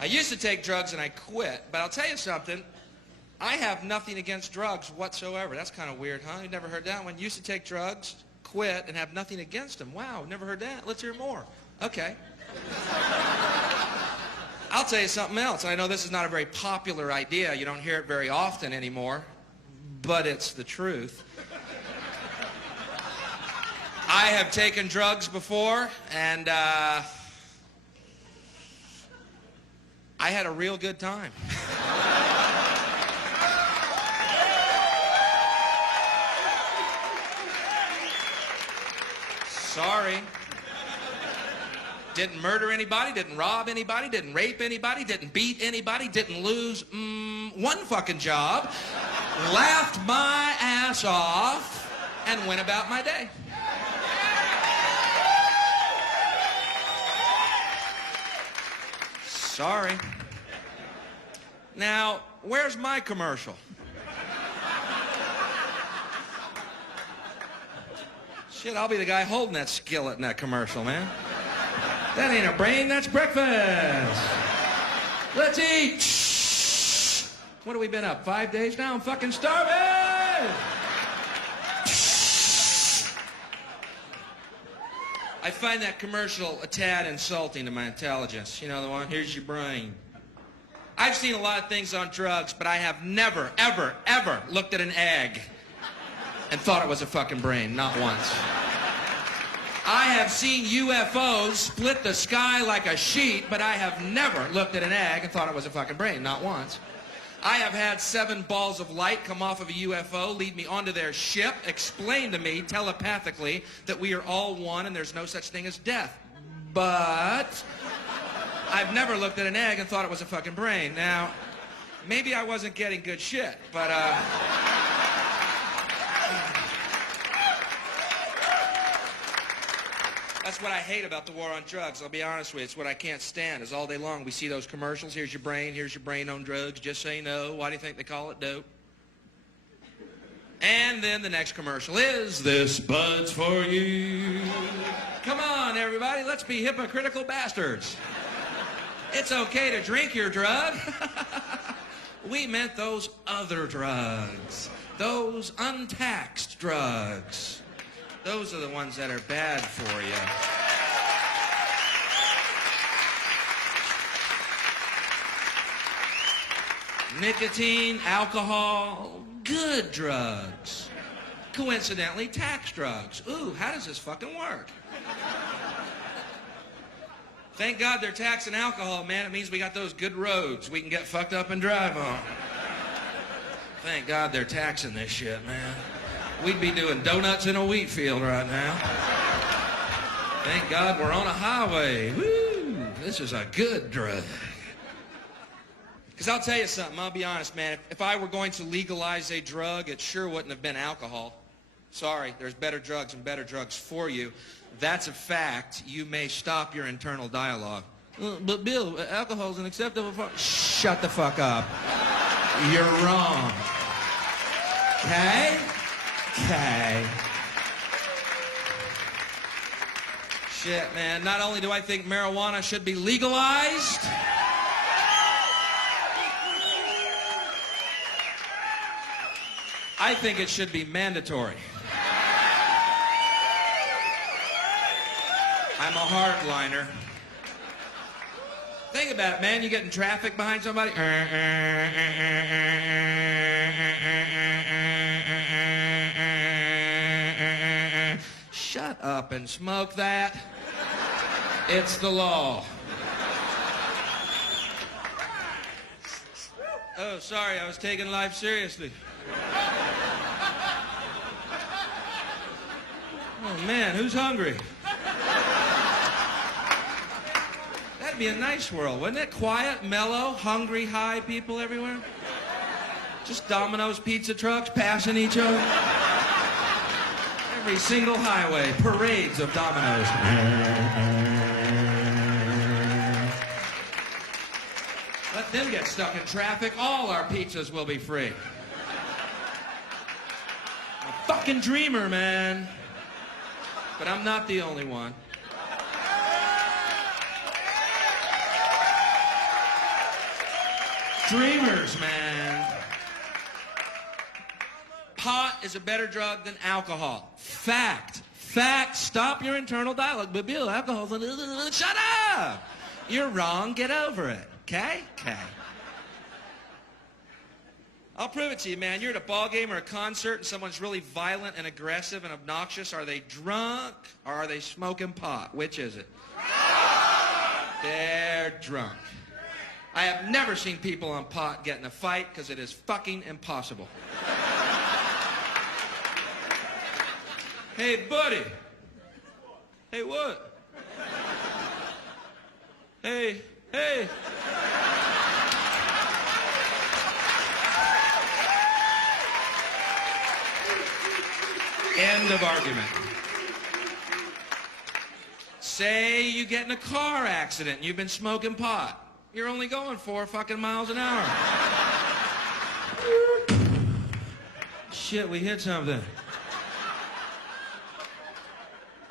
I used to take drugs and I quit, but I'll tell you something. I have nothing against drugs whatsoever. That's kind of weird, huh? You never heard that one? Used to take drugs, quit, and have nothing against them. Wow, never heard that. Let's hear more. Okay. I'll tell you something else. I know this is not a very popular idea. You don't hear it very often anymore, but it's the truth. I have taken drugs before, and I had a real good time. Sorry. Didn't murder anybody, didn't rob anybody, didn't rape anybody, didn't beat anybody, didn't lose one fucking job, laughed my ass off, and went about my day. Sorry. Now, where's my commercial? Shit, I'll be the guy holding that skillet in that commercial, man. That ain't a brain, that's breakfast. Let's eat. What have we been up, 5 days now? I'm fucking starving. I find that commercial a tad insulting to my intelligence. You know the one, here's your brain. I've seen a lot of things on drugs, but I have never, ever, ever looked at an egg and thought it was a fucking brain, not once. I have seen UFOs split the sky like a sheet, but I have never looked at an egg and thought it was a fucking brain, not once. I have had 7 balls of light come off of a UFO, lead me onto their ship, explain to me telepathically that we are all one and there's no such thing as death. But I've never looked at an egg and thought it was a fucking brain. Now, maybe I wasn't getting good shit, but that's what I hate about the war on drugs. I'll be honest with you. It's what I can't stand is all day long we see those commercials. Here's your brain on drugs. Just say no. Why do you think they call it dope? And then the next commercial is this bud's for you. Come on, everybody. Let's be hypocritical bastards. It's okay to drink your drug. We meant those other drugs. Those untaxed drugs. Those are the ones that are bad for you. Nicotine, alcohol, good drugs. Coincidentally, tax drugs. Ooh, how does this fucking work? Thank God they're taxing alcohol, man. It means we got those good roads we can get fucked up and drive on. Thank God they're taxing this shit, man. We'd be doing donuts in a wheat field right now. Thank God we're on a highway. Woo! This is a good drug. Because I'll tell you something, I'll be honest, man. If I were going to legalize a drug, it sure wouldn't have been alcohol. Sorry, there's better drugs and better drugs for you. That's a fact. You may stop your internal dialogue. But Bill, alcohol's an acceptable form. Shut the fuck up. You're wrong. Okay? Okay. Shit, man. Not only do I think marijuana should be legalized, I think it should be mandatory. I'm a hardliner. Think about it, man. You get in traffic behind somebody. Shut up and smoke that. It's the law. Oh, sorry, I was taking life seriously. Oh, man, who's hungry? That'd be a nice world, wouldn't it? Quiet, mellow, hungry, high people everywhere. Just Domino's pizza trucks passing each other. Every single highway, parades of Domino's. Let them get stuck in traffic. All our pizzas will be free. I'm a fucking dreamer, man. But I'm not the only one. Dreamers, man. Pot is a better drug than alcohol. Fact. Fact. Stop your internal dialogue. But Bill, alcohol's... Shut up! You're wrong. Get over it. Okay? Okay. I'll prove it to you, man. You're at a ball game or a concert and someone's really violent and aggressive and obnoxious. Are they drunk or are they smoking pot? Which is it? They're drunk. I have never seen people on pot get in a fight because it is fucking impossible. Hey, buddy. Hey, what? Hey, hey. End of argument. Say you get in a car accident and you've been smoking pot. You're only going 4 fucking miles an hour. Shit, we hit something.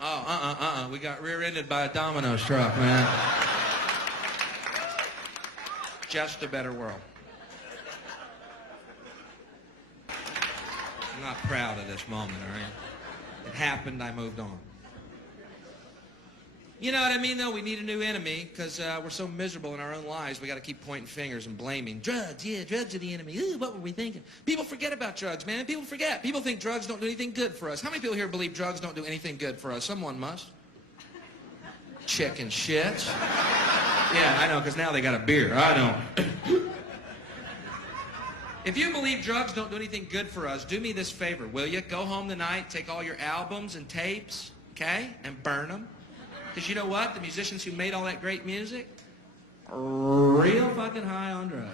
Oh, we got rear-ended by a Domino's truck, man. Just a better world. I'm not proud of this moment, all right? It happened, I moved on. You know what I mean, though? We need a new enemy because we're so miserable in our own lives. We got to keep pointing fingers and blaming. Drugs, yeah, drugs are the enemy. Ooh, what were we thinking? People forget about drugs, man. People forget. People think drugs don't do anything good for us. How many people here believe drugs don't do anything good for us? Someone must. Chicken shit. Yeah, I know, because now they got a beer. I don't. If you believe drugs don't do anything good for us, do me this favor, will you? Go home tonight, take all your albums and tapes, okay, and burn them. Because you know what? The musicians who made all that great music are real fucking high on drugs.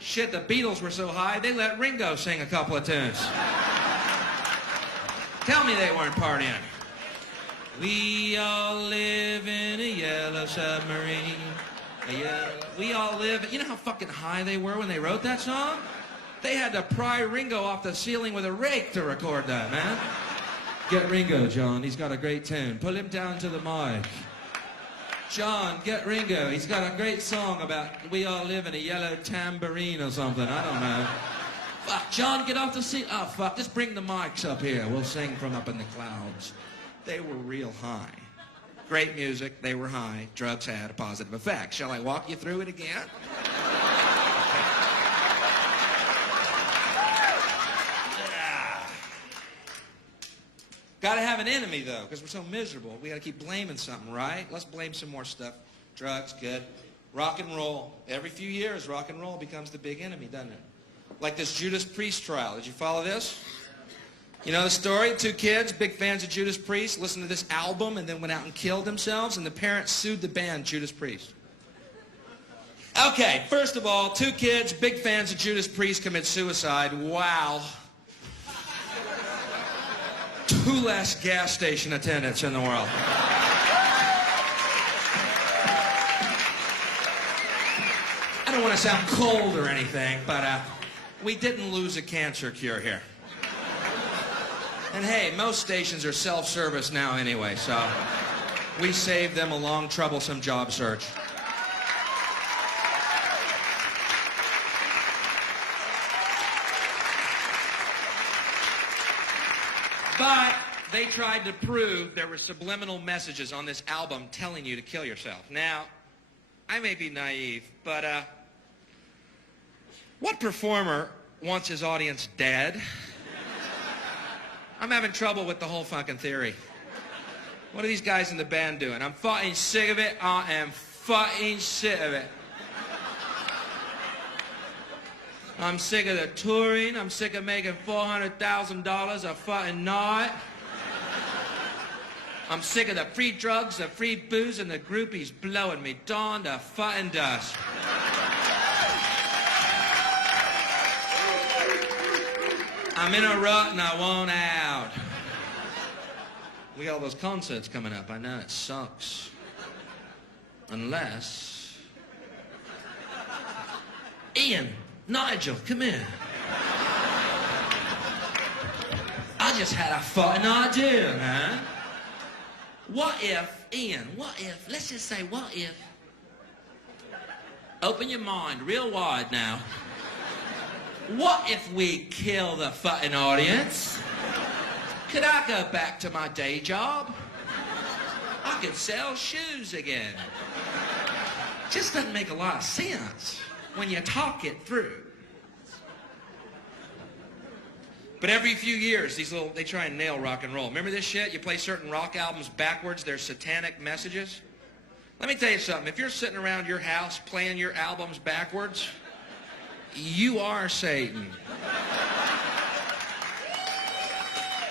Shit, the Beatles were so high, they let Ringo sing a couple of tunes. Tell me they weren't partying. We all live in a yellow submarine. We all live... You know how fucking high they were when they wrote that song? They had to pry Ringo off the ceiling with a rake to record that, man. Get Ringo, John. He's got a great tune. Pull him down to the mic. John, get Ringo. He's got a great song about we all live in a yellow tambourine or something. I don't know. Fuck, John, get off the seat. Oh, fuck, just bring the mics up here. We'll sing from up in the clouds. They were real high. Great music. They were high. Drugs had a positive effect. Shall I walk you through it again? Got to have an enemy, though, because we're so miserable. We got to keep blaming something, right? Let's blame some more stuff. Drugs, good. Rock and roll. Every few years, rock and roll becomes the big enemy, doesn't it? Like this Judas Priest trial. Did you follow this? You know the story? 2 kids, big fans of Judas Priest, listened to this album and then went out and killed themselves, and the parents sued the band Judas Priest. Okay, first of all, 2 kids, big fans of Judas Priest, commit suicide. Wow. 2 less gas station attendants in the world. I don't want to sound cold or anything, but we didn't lose a cancer cure here. And hey, most stations are self-service now anyway, so we saved them a long, troublesome job search. But they tried to prove there were subliminal messages on this album telling you to kill yourself. Now, I may be naive, but what performer wants his audience dead? I'm having trouble with the whole fucking theory. What are these guys in the band doing? I'm fucking sick of it. I am fucking sick of it. I'm sick of the touring. I'm sick of making $400,000 a fucking night. I'm sick of the free drugs, the free booze, and the groupies blowing me dawn to fucking dust. I'm in a rut and I want out. We got all those concerts coming up. I know it sucks. Unless... Ian, Nigel, come here. I just had a fucking idea, man. What if, Ian, let's just say, what if Open your mind real wide now. What if we kill the fucking audience? Could I go back to my day job? I could sell shoes again. Just doesn't make a lot of sense when you talk it through. But every few years, they try and nail rock and roll. Remember this shit? You play certain rock albums backwards, they're satanic messages. Let me tell you something. If you're sitting around your house playing your albums backwards, you are Satan.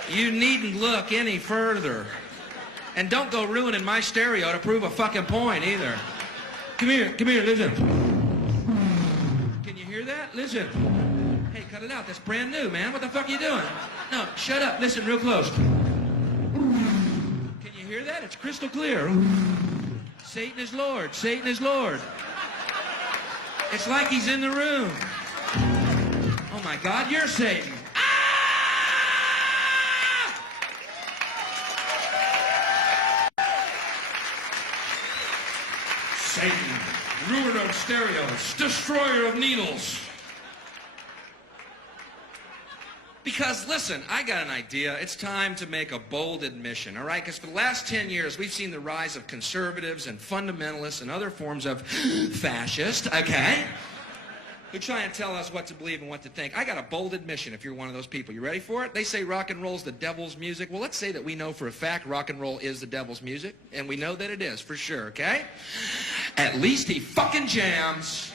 You needn't look any further. And don't go ruining my stereo to prove a fucking point either. Come here, listen. Can you hear that? Listen. Hey, cut it out. That's brand new, man. What the fuck are you doing? No, shut up. Listen real close. Can you hear that? It's crystal clear. Satan is Lord. Satan is Lord. It's like he's in the room. Oh my God, you're Satan. Satan, ruiner of stereos, destroyer of needles. Because, listen, I got an idea. It's time to make a bold admission, all right? Because for the last 10 years, we've seen the rise of conservatives and fundamentalists and other forms of fascist, okay? Who try and tell us what to believe and what to think. I got a bold admission if you're one of those people. You ready for it? They say rock and roll's the devil's music. Well, let's say that we know for a fact rock and roll is the devil's music, and we know that it is for sure, okay? At least he fucking jams.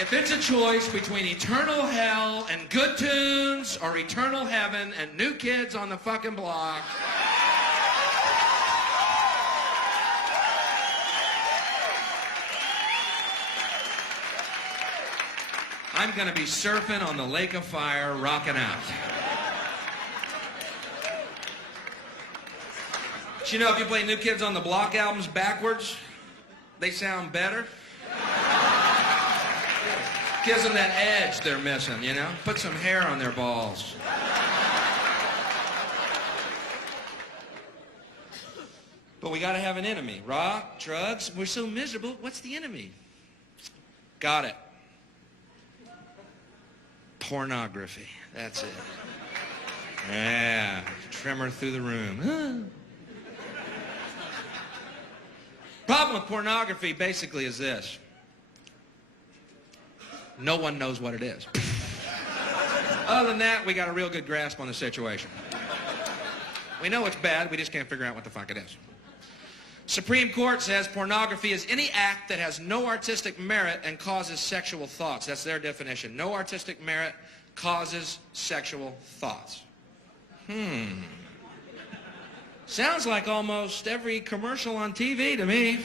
If it's a choice between eternal hell and good tunes or eternal heaven and New Kids on the fucking Block, I'm gonna be surfing on the lake of fire, rocking out. But you know, if you play New Kids on the Block albums backwards, they sound better. Gives them that edge they're missing, you know? Put some hair on their balls. But we gotta have an enemy. Rock, drugs, we're so miserable. What's the enemy? Got it. Pornography. That's it. Yeah. Tremor through the room. Problem with pornography basically is this. No one knows what it is. Other than that, we got a real good grasp on the situation. We know it's bad, we just can't figure out what the fuck it is. Supreme Court says pornography is any act that has no artistic merit and causes sexual thoughts. That's their definition. No artistic merit causes sexual thoughts. Sounds like almost every commercial on TV to me.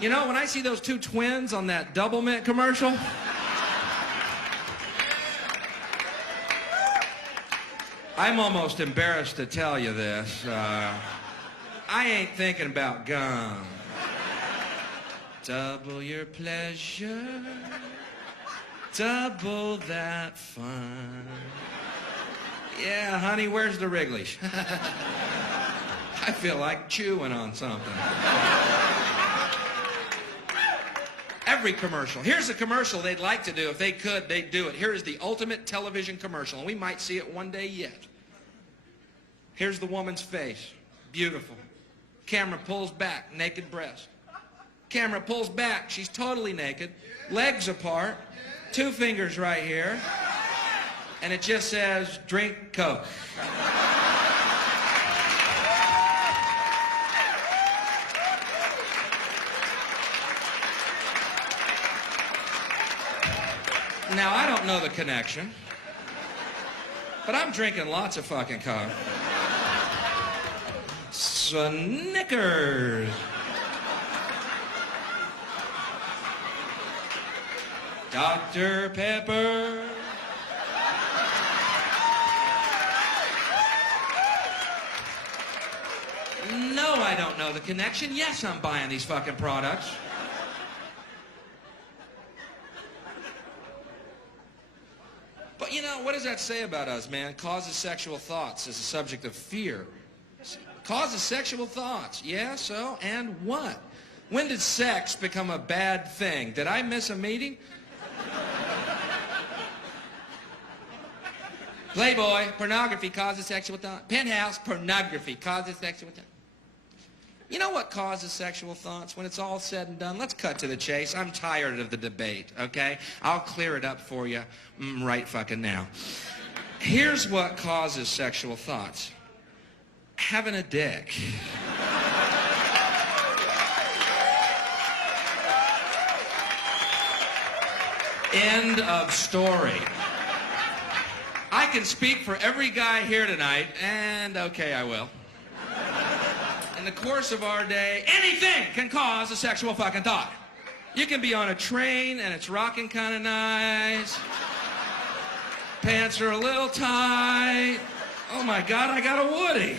You know, when I see those two twins on that Double Mint commercial, I'm almost embarrassed to tell you this. I ain't thinking about gum. Double your pleasure, double that fun. Yeah, honey, where's the Wrigley's? I feel like chewing on something. Every commercial. Here's a commercial they'd like to do. If they could, they'd do it. Here is the ultimate television commercial, and we might see it one day yet. Here's the woman's face. Beautiful. Camera pulls back, naked breast. Camera pulls back, she's totally naked. Legs apart, two fingers right here. And it just says, drink Coke. Now, I don't know the connection, but I'm drinking lots of fucking Coke. Snickers. Dr. Pepper. No, I don't know the connection. Yes, I'm buying these fucking products. But you know, what does that say about us, man? Causes sexual thoughts as a subject of fear. Causes sexual thoughts. Yeah, so, and what? When did sex become a bad thing? Did I miss a meeting? Playboy, pornography causes sexual thought. Penthouse, pornography causes sexual thought. You know what causes sexual thoughts? When it's all said and done, let's cut to the chase. I'm tired of the debate, okay? I'll clear it up for you right fucking now. Here's what causes sexual thoughts. Having a dick. End of story. I can speak for every guy here tonight, and okay, I will. In the course of our day, anything can cause a sexual fucking thought. You can be on a train and it's rocking kind of nice. Pants are a little tight. Oh my God, I got a Woody.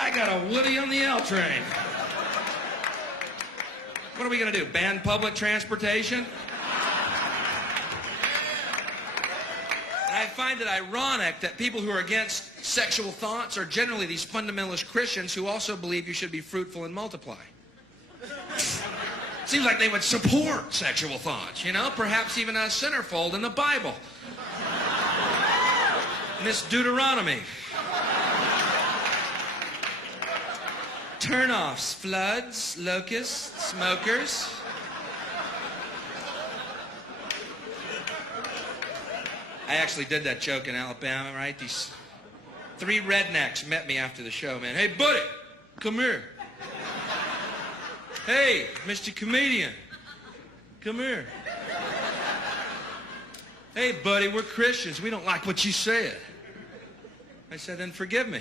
I got a Woody on the L train. What are we gonna do, ban public transportation? I find it ironic that people who are against sexual thoughts are generally these fundamentalist Christians who also believe you should be fruitful and multiply. Seems like they would support sexual thoughts, you know? Perhaps even a centerfold in the Bible. Miss Deuteronomy. Turn-offs, floods, locusts, smokers. I actually did that joke in Alabama, right? These 3 rednecks met me after the show, man. Hey, buddy, come here. Hey, Mr. Comedian, come here. Hey, buddy, we're Christians. We don't like what you said. I said, then forgive me.